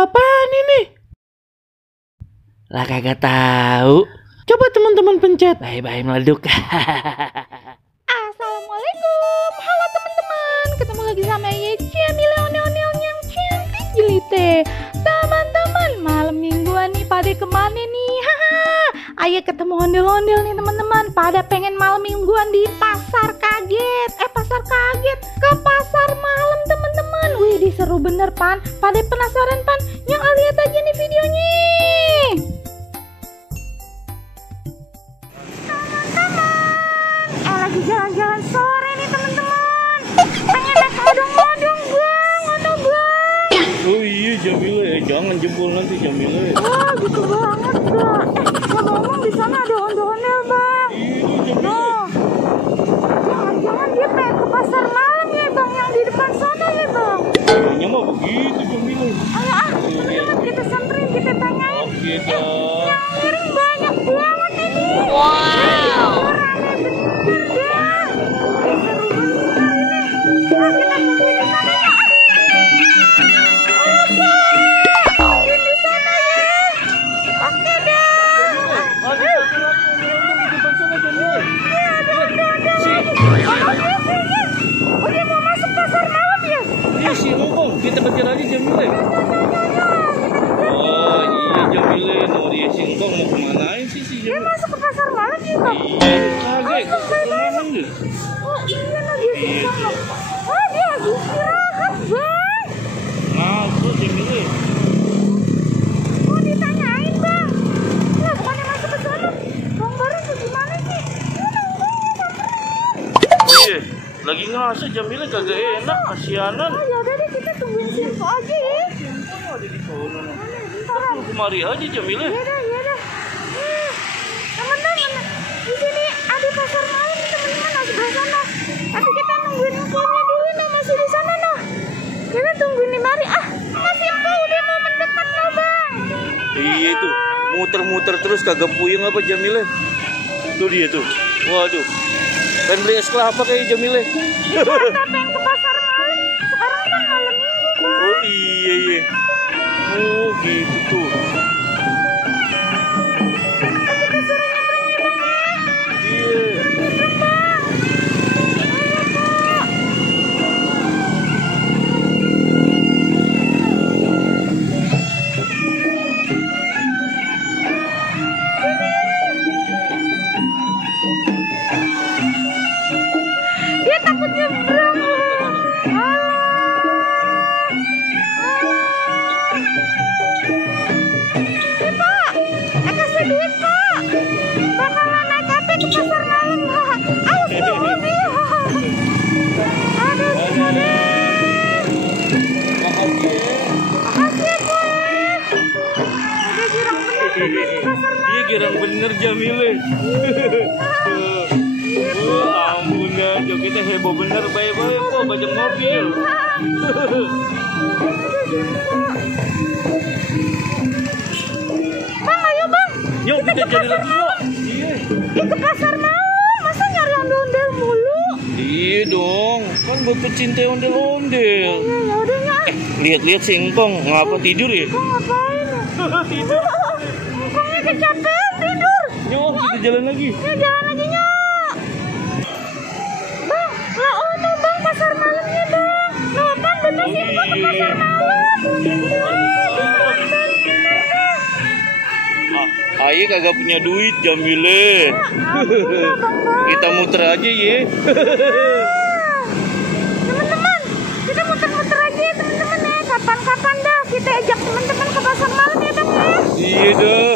apaan ini? Lah kagak tahu. Coba teman-teman pencet. Bye-bye meleduk. Assalamualaikum. Halo teman-teman. Ketemu lagi sama Jamila ondel-ondel yang cantik jelite. Teman-teman, malam mingguan nih pada kemana nih? Ayo ketemu ondel-ondel nih teman-teman. Pada pengen malam mingguan di pasar kaget. Pasar kaget. Ke pasar malam teman-teman. Wih, seru bener Pan. Pada penasaran Pan? Yang lihat aja nih videonya. Lagi jalan-jalan sore nih teman-teman. Pengen naik odong-odong bang, Oh iya Jamila, jangan jebol nanti Jamila. Wah gitu banget bang. Ngomong-ngomong di sana ada ondel-ondel bang. Noh, jangan-jangan dia pengen ke pasar malam ya bang, yang di depan sana ya bang. Kayaknya mah begitu Jamila. Ayo teman-teman kita samperin, kita tanyain. Oke dah. Yang miring banyak banget ini. Wow. Kita pencet aja Jamila. Oh iya Jamila, Noria Singkong mau kemanain sih si Jamila? Dia masuk ke pasar malam sih bang. Iya, kaget. Kemana deh? Oh iya Noria Singkong. Oh dia lagi istirahat bang. Masuk Jamila. Oh ditanyain bang. Lah bukannya masuk ke sana? Bang baru tuh gimana sih? Iya, lagi ngerasa Jamila kagak enak, kasianan. Oh yaudah deh kita tungguin Sinko aja ya. Sinko ada di sana. Kita kemari aja Jamila. Yaudah. Teman-teman, di sini ada pasar malam nih teman-teman, di sebelah sana. Tapi kita nungguin Sinkonya dulu nih, masih di sana noh. Kita tungguin di mari. Mas Sinko udah mau mendekat loh bang. Iya tuh, muter-muter terus kagak puyeng apa Jamila? Tuh dia tuh. Waduh. Pengen beli es kelapa kayak Jamila. Kita pengen ke pasar malam. Sekarang kan malam minggu bang. Oh iya. Oh gitu tuh. Kita suruh nyebrang bang ya. Iya. Nyebrang bang. Ayo pak. Dia takut nyebrang bang. Pak, kasih duit pak. Bakalan naik apa ke pasar malam pak. Awas dulu dia. Aduh. Makasih ya pak. Udah girang bener di pasar malam. Iya girang bener Jamila. Ampun dah, kita heboh bener, baik-baik kok banyak mobil. Bang, ayo bang. Yuk kita cari lagi yuk. Iya. Ke pasar malam, masa nyari ondel-ondel mulu? Iya dong, kan buat pecinta ondel-ondel. Iya, yaudah ya. Lihat-lihat Singkong, ngapa tidur ya? Kok ngapain ya? Tidur. Ngkongnya kecapean tidur. Yuk kita jalan lagi. Ya jalan aja nyok. Bang, lah ono bang pasar malamnya bang. Nah kan bener sih bang ke pasar malam. Ayo kagak punya duit Jamila. Kita muter aja ya. Teman-teman, kita muter-muter aja ya teman-teman ya. Kapan-kapan dah kita ajak teman-teman ke pasar malam ya bang ya. Iya dah.